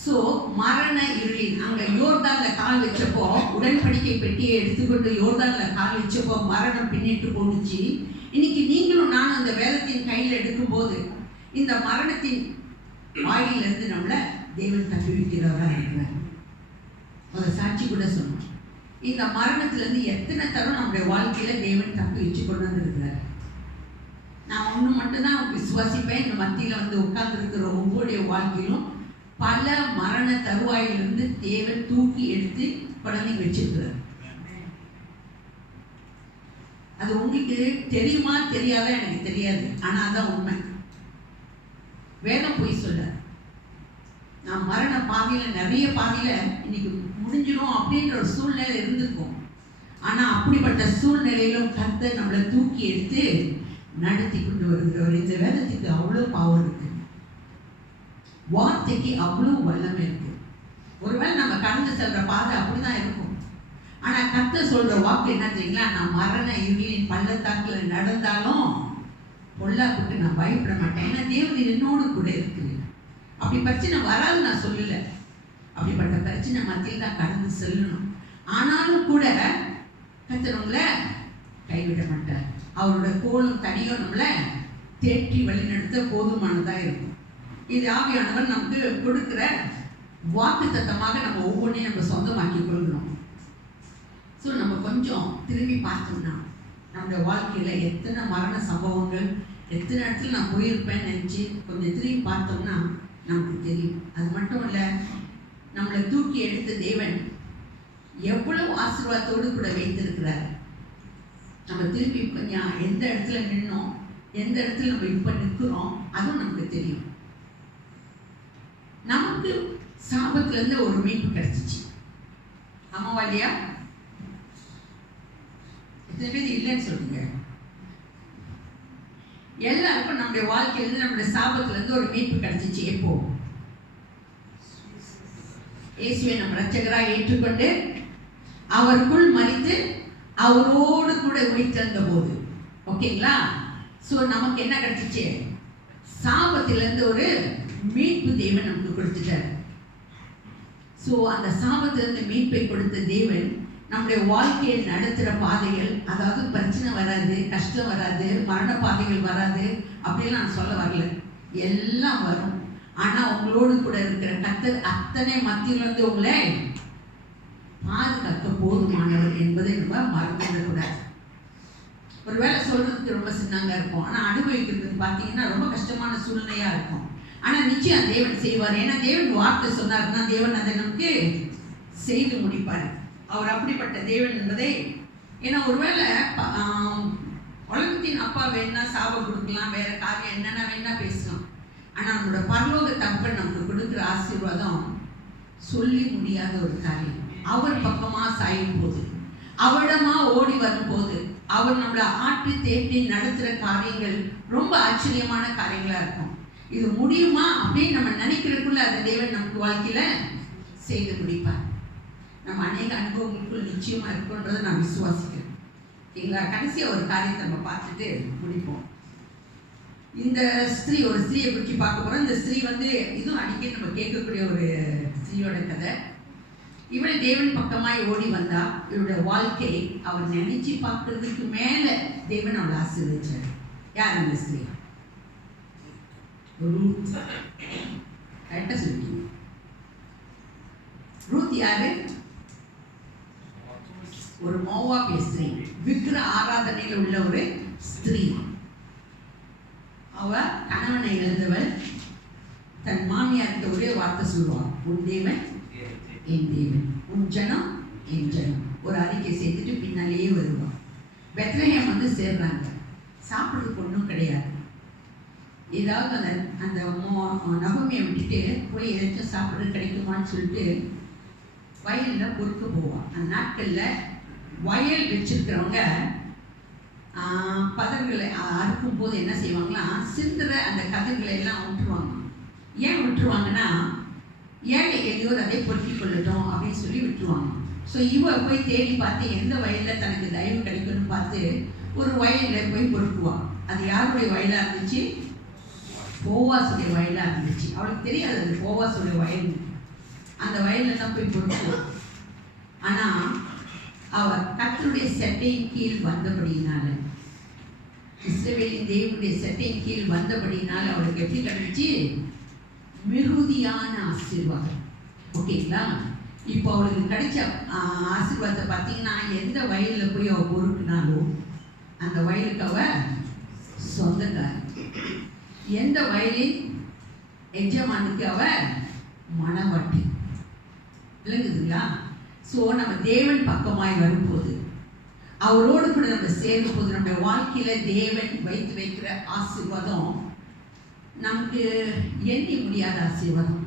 ஸோ மரண இருளின் அங்கே யோர்தான்ல கால் வச்சப்போ, உடன்படிக்கை பெட்டியை எடுத்துக்கொண்டு யோர்தான்ல கால் வச்சப்போ மரணம் பின்னிட்டு போணுச்சு. இன்னைக்கு நீங்களும் நானும் அந்த வேதத்தின் கையில் எடுக்கும்போது இந்த மரணத்தின் வாயிலிருந்து நம்மளை தேவன் தப்பிவிக்கிறவராக இருக்கிறார். அதை சாட்சி கூட சொன்னோம். இந்த மரணத்திலேருந்து எத்தனை தரம் நம்முடைய வாழ்க்கையில தேவன் தப்பி வச்சு கொண்டு வந்துருக்கிறார். நான் ஒன்று மட்டும்தான் விசுவாசிப்பேன், இந்த மத்தியில் வந்து உட்கார்ந்துருக்கிற ஒவ்வொருடைய வாழ்க்கையிலும் பல மரண தருவாயிலிருந்து தேவன் தூக்கி எடுத்து குழந்தைங்க வச்சிருக்கிறார். அது உங்களுக்கு தெரியுமா தெரியாதா எனக்கு தெரியாது, ஆனால் அதான் உண்மை. வேதம் போய் சொல்ல, நான் மரண பாதையில் நிறைய பாதையில் இன்னைக்கு முடிஞ்சிடும் அப்படின்ற ஒரு சூழ்நிலை இருந்திருக்கும். ஆனால் அப்படிப்பட்ட சூழ்நிலையிலும் கர்த்தர் நம்மளை தூக்கி எடுத்து நடத்தி கொண்டு வருகிறவர். இந்த வேதத்துக்கு அவ்வளோ பவர் இருக்கு, வார்த்தைக்கு அவ்வளோ வல்லமை இருக்கு. ஒருவேளை நம்ம கடந்து செல்ற பாதை அப்படிதான் இருக்கும், ஆனால் கர்த்தர் சொல்ற வாக்கு என்ன தெரியுங்களா? நான் மரண இருளின் பள்ளத்தாக்கில் நடந்தாலும் பொல்லாப்புக்கு நான் பயப்பட மாட்டேன், ஏன்னா தேவன் என்னோடு கூட இருக்குது. அப்படி பிரச்சனை வராது நான் சொல்லல, அப்படிப்பட்ட பிரச்சனை மத்தியில் தான் கடந்து செல்லணும். ஆனாலும் கூட கர்த்தர் உங்களை கைவிட மாட்டார். அவரோட கோலும் தனியும் நம்மளை தேற்றி வழிநடத்த போதுமானதாக இருக்கும். இது ஆவியானவர் நமக்கு கொடுக்குற வாக்கு தத்தமாக நம்ம ஒவ்வொன்றையும் நம்ம சொந்தமாக்கி கொள்ளணும். ஸோ நம்ம கொஞ்சம் திரும்பி பார்த்தோம்னா நம்மளோட வாழ்க்கையில் எத்தனை மரண சம்பவங்கள், எத்தனை இடத்துல நான் போயிருப்பேன்னு நினச்சி கொஞ்சம் திரும்பி பார்த்தோம்னா நமக்கு தெரியும். அது மட்டும் இல்லை, நம்மளை தூக்கி எடுத்த தேவன் எவ்வளவு ஆசீர்வாதத்தோடு கூட வைத்திருக்கிறார். நம்ம திரும்பி கொஞ்சம் எந்த இடத்துல நின்னோம், எந்த இடத்துல நம்ம இப்போ நிற்கிறோம், அதுவும் நமக்கு தெரியும். நமக்கு சாபத்திலேருந்து ஒரு மீட்பு கிடைச்சிச்சு. ஆமாவா இல்லையா? எத்தனை பேர் இல்லைன்னு சொல்லுங்க. எல்லாருக்கும் நம்முடைய வாழ்க்கையிலிருந்து நம்முடைய சாபத்திலேருந்து ஒரு மீட்பு கிடைச்சிச்சு. எப்போ? இயேசுவை நம்ம ரட்சகராக ஏற்றுக்கொண்டு அவருக்குள் மரித்து அவரோடு கூட உயிர்த்தெழுந்த போது. ஓகேங்களா? ஸோ நமக்கு என்ன கிடைச்சிச்சு? சாபத்திலேருந்து ஒரு மீட்பு தேவன் நமக்கு கொடுத்துட்டார். ஸோ அந்த சாபத்திலிருந்து மீட்பை கொடுத்த தேவன் நம்முடைய வாழ்க்கையை நடத்துகிற பாதைகள், அதாவது பிரச்சனை வராது, கஷ்டம் வராது, மரண பாதைகள் வராது அப்படிலாம் நான் சொல்ல வரல, எல்லாம் வரும். ஆனால் உங்களோடு கூட இருக்கிற கர்த்தர் அத்தனை மத்தியிலிருந்து உங்களை பாதுகாக்க போதுமானவர் என்பதை நம்ம மறந்துவிடக்கூடாது. ஒரு வேலை சொல்றதுக்கு ரொம்ப சின்னங்க இருக்கும், ஆனால் அனுபவிக்கிறதுக்கு பார்த்தீங்கன்னா ரொம்ப கஷ்டமான சூழ்நிலையாக இருக்கும். ஆனால் நிச்சயம் தேவன் செய்வார். ஏன்னா தேவன் வார்த்தை சொன்னார்னா தேவன் அதை நமக்கு செய்து முடிப்பார். அவர் அப்படிப்பட்ட தேவன் என்பதை, ஏன்னா ஒருவேளை உலகத்தின் அப்பா வேணா சாபம் கொடுக்கலாம், வேற காரியம் என்னென்ன வேணா பேசலாம். ஆனால் நம்மளோட பரலோக தகப்பன் நமக்கு கொடுக்குற ஆசீர்வாதம் சொல்லி முடியாத ஒரு காரியம். அவர் பக்கமாக சாயும் போது, அவரிடமா ஓடி வரும்போது, அவர் நம்மளை ஆற்றி தேற்றி நடத்துகிற காரியங்கள் ரொம்ப ஆச்சரியமான காரியங்களாக இருக்கும். இது முடியுமா அப்படின்னு நம்ம நினைக்கிறதுக்குள்ள அந்த தேவன் நமக்கு வாழ்க்கையில் செய்து முடிப்பார். நம்ம அநேக அனுபவங்களுக்குள் நிச்சயமாக இருக்குன்றதை நான் விசுவாசிக்கிறேன். எங்கள் கடைசியாக ஒரு காரியத்தை நம்ம பார்த்துட்டு முடிப்போம். இந்த ஸ்திரீ, ஒரு ஸ்திரீயை பற்றி பார்க்க போகிறோம். இந்த ஸ்திரீ வந்து இதுவும் அடிக்கடி நம்ம கேட்கக்கூடிய ஒரு ஸ்திரீயோட கதை. இவள் தேவன் பக்கமாய் ஓடி வந்தா, இவருடைய வாழ்க்கையை அவர் நினைச்சு பார்க்கறதுக்கு மேலே தேவன் அவளை ஆசீர்வதிச்சார். யார் அந்த ஸ்திரீ? ரூத். கரெக்டாக சொல்லிட்டீங்க. ரூத் யாரு? ஒரு மோவாபிய ஸ்திரீ, விக்கிர ஆராதனையில் உள்ள ஒரு ஸ்திரீ. அவ கணவனை இழந்தவள். தன் மாமியார்கிட்ட ஒரே வார்த்தை சொல்லுவாள், உன் தேவன் என் தேவன், உன் ஜனம் என் ஜனம். ஒரு அறிக்கை செய்துட்டு பின்னாலேயே வருவான். பெத்லஹேம் வந்து சேர்றாங்க. சாப்பிட்றதுக்கு ஒன்றும் கிடையாது. ஏதாவது அந்த அந்த நகமையை விட்டுட்டு போய் ஏதாச்சும் சாப்பிட்றது கிடைக்குமான்னு சொல்லிட்டு வயலில் பொறுக்க போவான். அந்த நாட்களில் வயல் வச்சிருக்கிறவங்க பதர்களை அறுக்கும் போது என்ன செய்வாங்கன்னா, சிந்துற அந்த கதிர்களை எல்லாம் விட்டுருவாங்க. ஏன் விட்டுருவாங்கன்னா, ஏழை எளியோர் அதை பொறுக்கிக் கொள்ளட்டும் அப்படின்னு சொல்லி விட்டுருவாங்க. ஸோ இவ போய் தேடி பார்த்து எந்த வயலில் தனக்கு தயவு கிடைக்கும்னு பார்த்து ஒரு வயலில் போய் பொறுக்குவாள். அது யாருடைய வயலாக இருந்துச்சு? போவாசுடைய வயலாக இருந்துச்சு. அவளுக்கு தெரியாது அது போவாசுடைய வயல். அந்த வயலில் தான் போய் பொறுக்குவாள். ஆனால் அவர் கர்த்தருடைய செட்டையின் கீழ் வந்தபடியினால, இஸ்ரவேலின் தேவனுடைய செட்டையின் கீழ் வந்தபடியினால அவளுக்கு எப்படி கிடைச்சி? மிகுதியான ஆசீர்வாதம். ஓகேங்களா? இப்போ அவளுக்கு கிடைச்ச ஆசீர்வாதத்தை பார்த்தீங்கன்னா, எந்த வயலில் போய் அவள் பொறுக்குனாலும் அந்த வயலுக்கு அவள் சொந்தக்காரன். எந்த வயலின் எஜமானுக்கு அவள் மணவாட்டி. விளங்குதுங்களா? ஸோ நம்ம தேவன் பக்கமாய் வரும்போது, அவரோடு கூட நம்ம சேரும் போது, நம்முடைய வாழ்க்கையில் தேவன் வைத்து வைக்கிற ஆசீர்வாதம் நமக்கு எண்ணி முடியாத ஆசீர்வாதம்.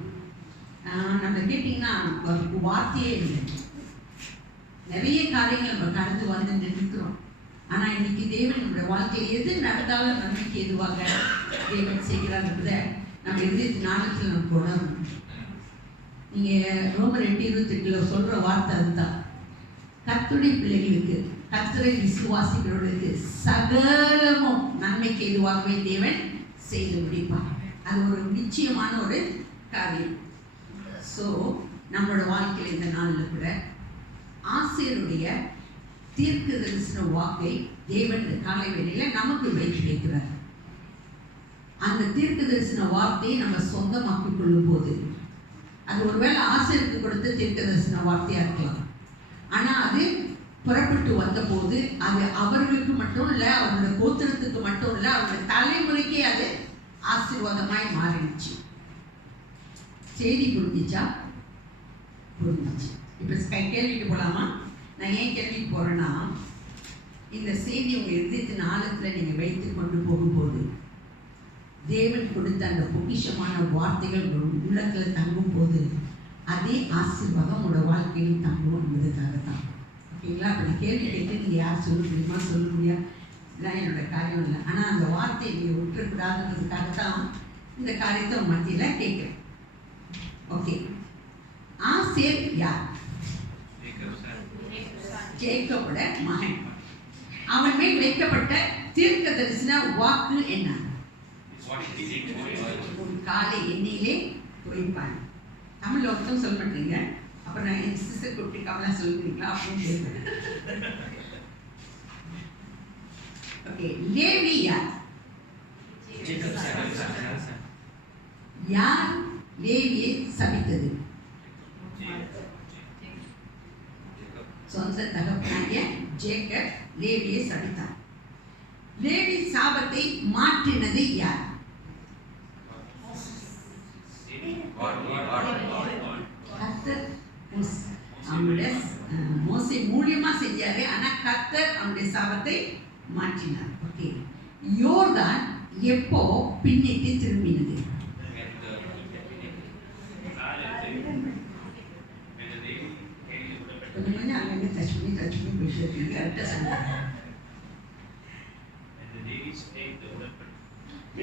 நம்ம கேட்டிங்கன்னா வார்த்தையே இல்லை. நிறைய காரியங்கள் நம்ம கடந்து வந்து நிற்கிறோம். ஆனால் இன்னைக்கு தேவன் நம்முடைய வாழ்க்கையில் எது நடந்தாலும் நன்மைக்கு எதுவாக தேவன் செய்கிறார்ன்றத நம்ம இருபத்தி நாளுக்கு நம்ம உணரணும். நீங்கள் ரோமர் 8:28 சொல்கிற வார்த்தை அதுதான். கர்த்தருடைய பிள்ளைகளுக்கு, கர்த்தரை விசுவாசிக்கிறவர்களுக்கு சகலமும் நன்மைக்கு எதுவாகவே தேவன் செய்து முடிப்பார். அது ஒரு நிச்சயமான ஒரு காரியம். ஸோ நம்மளோட வாழ்க்கையில் இந்த நாளில் கூட ஆசேருடைய தீர்க்க தரிசன வாக்கை தேவன் காலை வேளையில் நமக்கு வைத்து வைக்கிறார். அந்த தீர்க்க தரிசன வார்த்தையை நம்ம சொந்தமாக்கிக் கொள்ளும் போது, அது ஒருவேளை ஆசேருக்கு கொடுத்த தீர்க்க தரிசன வார்த்தையாக இருக்கலாம். ஆனால் அது புறப்பட்டு வந்தபோது அது அவர்களுக்கு மட்டும் இல்லை, அவங்களோட கோத்திரத்துக்கு மட்டும் இல்லை, அவங்களோட தலைமுறைக்கே அது ஆசீர்வாதமாய் மாறிடுச்சு. செய்தி புரிஞ்சிச்சா? புரிஞ்சிச்சு. இப்போ கேள்விக்கு போகலாமா? நான் ஏன் கேள்விக்கு போகிறேன்னா, இந்த செய்தி உங்கள் இருதயத்தின் ஆழத்தில் நீங்கள் வைத்து கொண்டு போகும்போது தேவன் கொடுத்த அந்த பொக்கிஷமான வார்த்தைகள் உள்ளத்தில் தங்கும் போது அதே ஆசீர்வாதம் உங்களோட வாழ்க்கையில் தங்கும் என்பதுக்காக தான். ஓகேங்களா? அப்போ நான் கேள்வி கேட்டு நீங்கள் யார் சொல்ல முடியுமா, சொல்ல முடியாது, இதெல்லாம் என்னோட காரியம் இல்லை. ஆனால் அந்த வார்த்தையை நீங்கள் விட்டுறக்கூடாதுன்றதுக்காக தான் இந்த காரியத்தை உங்கள் மத்தியில் கேட்குறேன். ஓகே, ஆசேர் யார்? ஜேக்கபோட மகன். அவன் மேல் வைக்கப்பட்ட தீர்க்க தரிசன வாக்கு என்ன? காலை எண்ணெயிலே தோய்ப்பான். தமிழ் ஒருத்தம் சொல்ல மாட்டீங்க, அப்புறம் நான் என் சிஸ்டர் கூப்பிட்டு கமலா சொல்லுவீங்களா அப்படின்னு கேட்பேன். ஓகே, லேவி யார்? யார் லேவியை சபித்தது? சொந்த தகப்பனாகிய ஜேக்கப் லேவியை சபித்தார். லேவி சாபத்தை மாற்றினது யார்? கர்த்தர். மோசே மூலியமா செஞ்சாரு, ஆனா கர்த்தர் அவனுடைய சாபத்தை மாற்றினார். ஓகே, யோர்தான் எப்போ பின்னிட்டு திரும்பினது? கொஞ்சம் அங்கங்க டச் பண்ணி பேசுறீங்க. கரெக்டாக சொன்னாங்க.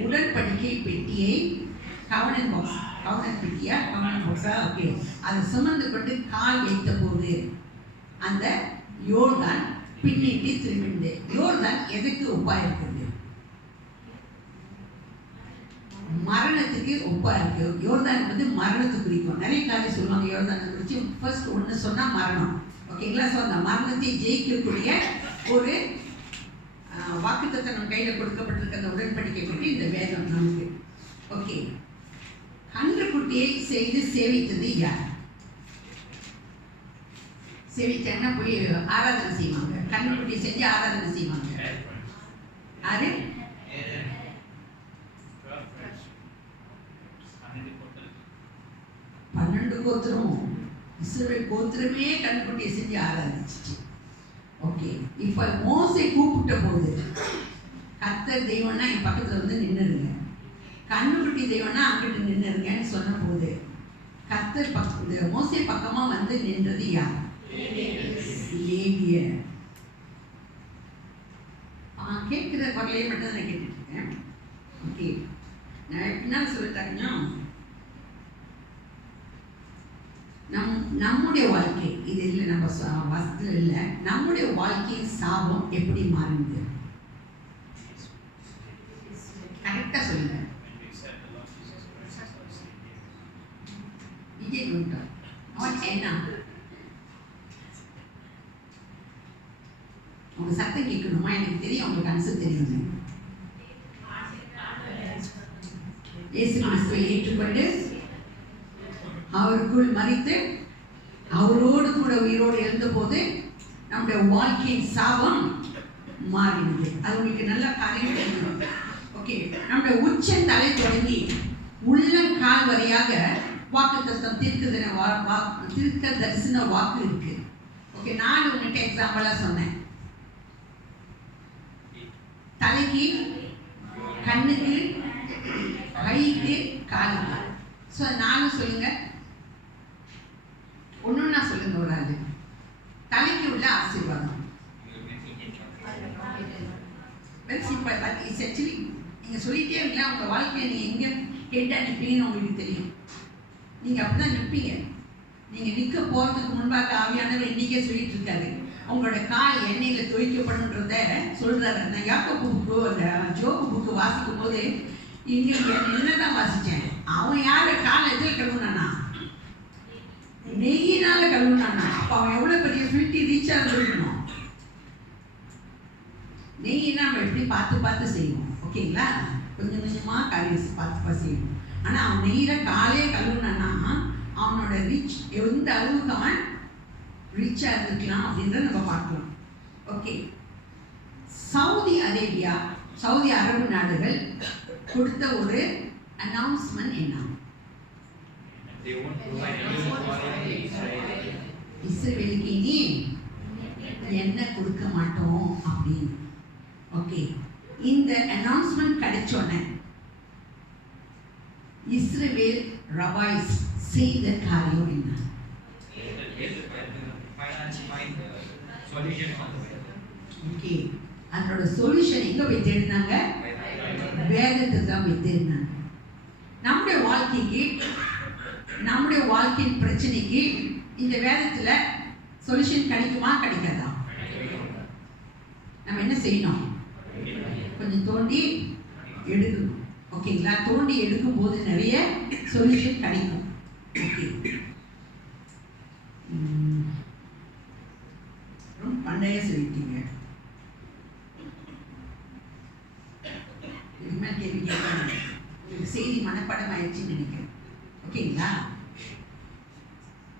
உடன்படிக்கை பெட்டியை கவனன் பெட்டியா கவனன் பாக்ஸா? ஓகே, அதை சுமந்து கொண்டு கால் வைத்த போது அந்த யோர்தான் பின்னிட்டு திரும்பினது. யோர்தான் எதுக்கு ஒப்பா இருக்குது? மரணத்துக்கு ஒப்பா இருக்கு. யோர்தான் வந்து மரணத்துக்கு குறிக்கும். நிறைய காரியம் சொல்லுவாங்க யோர்தானை குறித்து. ஃபர்ஸ்ட் ஒன்று சொன்னால் மரணம். ஓகேங்களா? ஸோ அந்த மரணத்தை ஜெயிக்கக்கூடிய ஒரு வாக்குத்தத்தம் நம்ம கையில் கொடுக்கப்பட்டிருக்க அந்த உடன்படிக்கை பற்றி இந்த வேதம் நமக்கு. ஓகே, கன்றுக்குட்டியை செய்து சேவித்தது யார்? சேவிச்சாங்கன்னா போய் ஆராதனை செய்வாங்க. கன்றுக்குட்டியை செஞ்சு ஆராதனை செய்வாங்க. அது 12 கோத்திரமும் இஸ்ரவேல் கோத்திரமே கன்றுக்குட்டியை செஞ்சு ஆராதிச்சிச்சு. ஓகே, இப்போ மோசே கூப்பிட்ட போது கர்த்தர் தெய்வம்னா என் பக்கத்தில் வந்து நின்றுருங்க, கன்றுக்குட்டி தெய்வம்னா அங்கிட்டு நின்றுருங்கன்னு சொன்ன போது கர்த்தர் இந்த மோசே பக்கமாக வந்து நின்றது யார்? லேவியர். கேட்குற குரலையை மட்டும் தான் நான் கேட்டுட்டு இருக்கேன். ஓகே, நான் எப்படினாலும் சொல்லிட்டாங்கன்னா, நம்முடைய வாழ்க்கை இது இல்லை, நம்ம வசத்தில் இல்லை, நம்முடைய வாழ்க்கையின் சாபம் எப்படி மாறினது? வந்துட்டான். அவன் என்ன உங்க சத்தம் கேட்கணுமா? எனக்கு தெரியும் உங்களுக்கு ஆன்சர் தெரியும். இயேசு கிறிஸ்துவை ஏற்றுக்கொண்டு அவருக்குள் மரித்து அவரோடு கூட உயிரோடு இருந்தபோது நம்முடைய வாழ்க்கையின் சாபம் மாறினது. அது உங்களுக்கு நல்ல காரியம் தெரியும். ஓகே, நம்முடைய உச்சந்தலை தொடங்கி உள்ளங்கால் வரையாக வாக்குத்தத்தம் தீர்க்க தரிசன வாக்கு இருக்கு. ஓகே, நான் உங்ககிட்ட எக்ஸாம்பிளா சொன்னேன். தலைக்கு, கண்ணுக்கு, கைக்கு, காலுக்கு. ஸோ நானும் சொல்லுங்க, ஒன்றுன்னா சொல்லுங்க. ஒரு ஆள் தலைக்கு உள்ள ஆசீர்வாதம் very simple. But it's actually நீங்கள் சொல்லிகிட்டே இருக்கலாம். உங்கள் வாழ்க்கையை நீங்கள் எங்கே ஹெட்டாக நிற்பீங்கன்னு உங்களுக்கு தெரியும். நீங்கள் அப்படி தான் நிற்பீங்க. நீங்கள் நிற்க போகிறதுக்கு முன்பாக ஆவியானவர் இன்றைக்கே சொல்லிட்டு இருக்காரு, உங்களோட கால் எண்ணெயில் துவைக்கப்படுன்றத சொல்கிறாரு. நான் யாக்கோபு புக்கு, அந்த ஜோபு புக்கு வாசிக்கும் போது இங்கே என்னதான் வாசித்தேன். அவன் யார் காலை எதில் கழுவுனானா? நெய்யினால கழுவுனானா? அப்போ அவன் எவ்வளோ பெரிய ஃபில்ட்டி ரீச்சாக இருக்கணும். நெய்யினா நம்ம எப்படி பார்த்து பார்த்து செய்வோம். ஓகேங்களா? கொஞ்சம் கொஞ்சமாக காரியம் பார்த்து செய்வோம். ஆனால் அவன் நெய்யில் காலே கழுவுனானா அவனோட ரீச் எந்த அளவுக்கு அவன் ரிச்சாக இருந்துக்கலாம் அப்படின்றத நம்ம பார்க்கலாம். ஓகே, சவுதி அரேபியா, சவுதி அரபு நாடுகள் கொடுத்த ஒரு அனௌன்ஸ்மெண்ட் என்ன? இஸ்ரவேலுக்கு இனி என்ன கொடுக்க மாட்டோம் அப்படின்னு. ஓகே, இந்த அனௌன்ஸ்மெண்ட் கிடைச்சோன்னே இஸ்ரவேல் ரபாய்ஸ் செய்த காரியம் என்ன? ஓகே, அதனோட சொல்யூஷன் எங்க போய் தேடினாங்க? வேதத்தை தான் போய் தேடினாங்க. நம்முடைய வாழ்க்கைக்கு, நம்முடைய வாழ்க்கையின் பிரச்சனைக்கு இந்த வேதத்துல சொல்யூஷன் கிடைக்குமா கிடைக்காதா? நம்ம என்ன செய்யணும்? கொஞ்சம் தோண்டி எடுக்கணும். ஓகேங்களா? தோண்டி எடுக்கும் போது நிறைய சொல்யூஷன் கிடைக்கும். ஓகே, ரொம்ப பண்டைய சொல்லிட்டீங்க. இதுமே கேள்வி கேட்கணும். உங்களுக்கு செய்தி மனப்பாடம் ஆயிடுச்சுன்னு நினைக்கிறேன். ஓகேங்களா?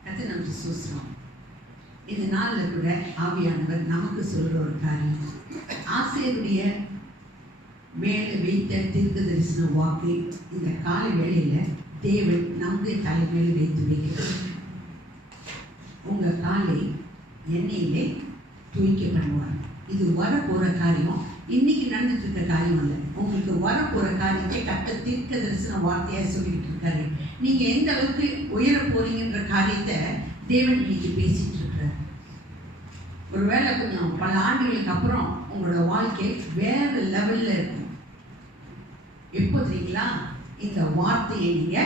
கத்து நமக்கு சூசனம். இந்த நாளில் கூட ஆவியானவர் நமக்கு சொல்ற ஒரு காரியம், ஆசேருடைய மேலே வைத்த தீர்க்க தரிசன வாக்கு இந்த காலை வேளையில தேவன் நம்முடைய தலைமையில் வைத்து வைக்கிறார். உங்க காலை எண்ணெயிலே துவைக்கப்படுவார். இது வரப்போற காரியம், இன்னைக்கு நடந்துட்டு இருக்க காரியம் அல்ல. உங்களுக்கு வரப்போற காரியத்தை கட்ட தீர்க்க தரிசன வார்த்தையா சொல்லிட்டு இருக்காரு. நீங்க எந்த அளவுக்கு உயர போறீங்கன்ற காரியத்தை தேவன் இன்னைக்கு பேசிட்டு இருக்கிறார். ஒருவேளை கொஞ்சம் பல ஆண்டுகளுக்கு அப்புறம் உங்களோட வாழ்க்கை வேற லெவல்ல இருக்கும். எப்போ தெரியுங்களா? இந்த வார்த்தையை நீங்க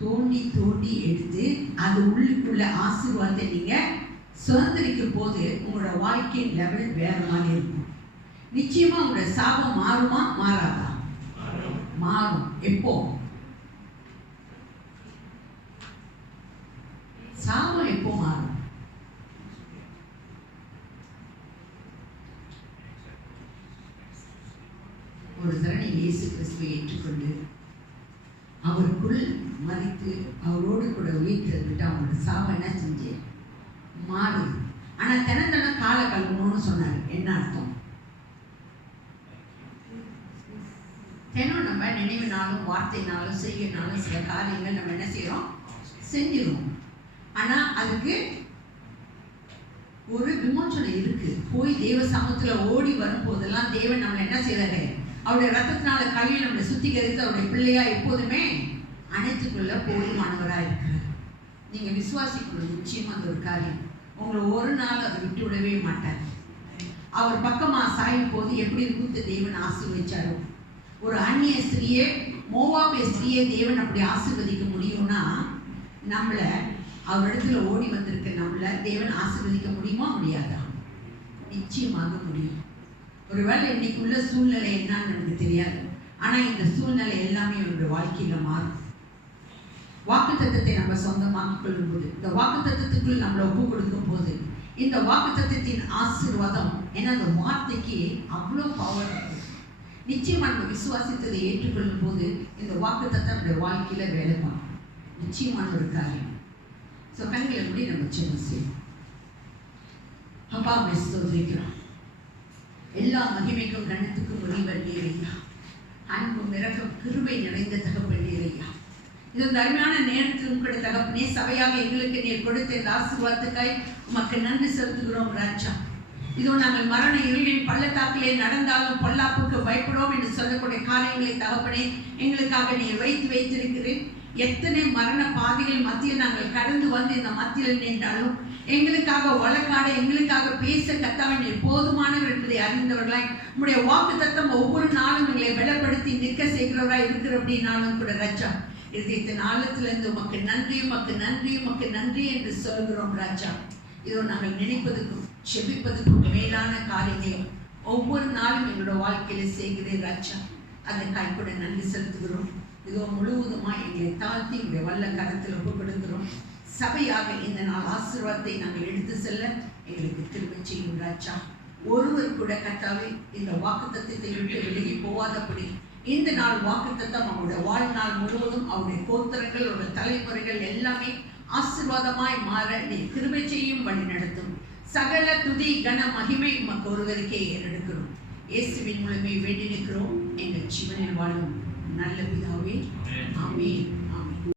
தோண்டி தோண்டி எடுத்து அது உள்ளுக்குள்ள ஆசீர்வாதத்தை நீங்க சுதந்திரிக்கும் போது உங்களோட வாழ்க்கையின் லெவல் வேற மாதிரி இருக்கும். நிச்சயமா உங்களோட சாபம் மாறுமா மாறாதா? மாறும். எப்போ? சாபம் எப்போ மாறும்? ஒரு தடவை இயேசு கிறிஸ்துவை ஏற்றுக்கொண்டு அவருக்குள் மறித்து அவரோடு கூட உயிர்த்தெழுந்துட்டு அவங்களோட சாபம் என்ன செஞ்சு மாறுது. ஆனா தினம் காலை கழுவணும்னு சொன்னாரு. என்ன அர்த்தம்? தினம் நம்ம நினைவினாலும் வார்த்தைனாலும் செய்யனாலும் சில காரியங்கள் நம்ம என்ன செய்யறோம்? செஞ்சிருவோம். ஆனா அதுக்கு ஒரு விமோசனம் இருக்கு. போய் தேவ சமூகத்துல ஓடி வரும்போதெல்லாம் தேவன் நம்மளை என்ன செய்யறாரு? அவருடைய ரத்தத்தினால கழுவி நம்மளை சுத்திகரித்து அவருடைய பிள்ளையா எப்போதுமே அனைத்துக்குள்ள போதுமானவரா இருக்கிறார். நீங்க விசுவாசிக்கணும். நிச்சயமா அந்த ஒரு காரியம் உங்களை ஒரு நாள் அதை விட்டு விடவே மாட்டார். அவர் பக்கமா சாயும் போது எப்படி இருந்த தேவன் ஆசீர்வதிச்சாரோ, ஒரு அந்நிய ஸ்திரியே, மோவாபிய ஸ்திரியை தேவன் அப்படி ஆசீர்வதிக்க முடியும்னா நம்மளை அவரிடத்துல ஓடி வந்திருக்க நம்மளை தேவன் ஆசீர்வதிக்க முடியுமா முடியாதா? நிச்சயமாக முடியும். ஒருவேளை இன்னைக்கு உள்ள சூழ்நிலை என்னன்னு எனக்கு தெரியாது. ஆனா இந்த சூழ்நிலை எல்லாமே உங்களுடைய வாழ்க்கையில மாறும். வாக்குத்தத்தத்தை நம்ம சொந்தமாக்கிக் கொள்ளும் போது, இந்த வாக்குத்தத்தத்துக்குள் நம்மளை ஒப்பு கொடுக்கும் போது, இந்த வாக்குத்தத்தத்தின் ஆசீர்வாதம் ஏன்னா அந்த வார்த்தைக்கு அவ்வளோ பவர் இருக்கு. நிச்சயமா நம்ம விசுவாசித்ததை ஏற்றுக்கொள்ளும் போது இந்த வாக்குத்தத்தம் நம்முடைய வாழ்க்கையில வேலை பார்க்கும். நிச்சயமான ஒரு காரியம். ஸோ கண்களை மூடி நம்ம ஜெபம் செய்வோம். அப்பா அம்மை ஸ்தோத்திரிக்கிறோம். எல்லா மகிமைக்கும் கணத்துக்கும் உரியவர் நீரையா, அன்பும் இரக்கம் கிருபை நிறைந்த தகப்பன் நீரையா. இது ஒரு அருமையான நேரத்தில் கூட தகப்பனே, சபையாக எங்களுக்கு நீர் கொடுத்த இந்த ஆசீர்வாதத்துக்காய் உமக்கு நன்றி செலுத்துகிறோம் ராஜா. இதோ நாங்கள் மரண இருளின் பள்ளத்தாக்கிலே நடந்தாலும் பொல்லாப்புக்கு பயப்படுவோம் என்று சொல்லக்கூடிய காரியங்களை தகப்பனே எங்களுக்காக நீர் வைத்திருக்கிறேன். எத்தனை மரண பாதைகள் மத்தியில் நாங்கள் கடந்து வந்து இந்த மத்தியில் நின்றாலும் எங்களுக்காக வழக்காட, எங்களுக்காக பேச கர்த்தாவே நீர் போதுமானவர் என்பதை அறிந்தவர்களாய் உம்முடைய வாக்குத்தத்தம் ஒவ்வொரு நாளும் எங்களை பலப்படுத்தி நிற்க செய்கிறவராய் இருக்கிற அப்படின்னாலும் கூட ராஜா, இதயத்தின் ஆழத்திலிருந்து உமக்கு நன்றி, உமக்கு நன்றி, உமக்கு நன்றி என்று சொல்கிறோம் ராஜா. இதோ நாங்கள் நினைப்பதுக்கும் செபிப்பதுக்கும் மேலான காரியங்களையும் ஒவ்வொரு நாளும் எங்களோட வாழ்க்கையில செய்கிறேன் ராஜா. அதற்காக கூட நன்றி செலுத்துகிறோம். இதோ முழுவதுமாய் எங்களை தாழ்த்தி உடைய வல்ல கரத்தில் ஒப்பு கொடுக்கிறோம். சபையாக இந்த நாள் ஆசீர்வாதத்தை நாங்கள் எடுத்து செல்ல எங்களுக்கு திரும்ப செய்யும் ராஜா. ஒருவர் கூட கர்த்தாவே இந்த வாக்குத்தத்தத்தை விட்டு விலகி போகாதபடி இந்த நாள் வாக்குத்தத்தம் அவருடைய வாழ்நாள் முழுவதும் அவருடைய கோத்திரங்கள், அவருடைய தலைமுறைகள் எல்லாமே ஆசீர்வாதமாய் மாற நீ கிருபை செய்யும் வழி நடத்தும். சகல துதி கன மகிமை உமக்கு ஒருவருக்கே ஏறெடுக்கிறோம். இயேசுவின் மூலமே வேண்டி நிற்கிறோம் எங்கள் ஜீவனில் வாழும் நல்ல பிதாவே, ஆமென்.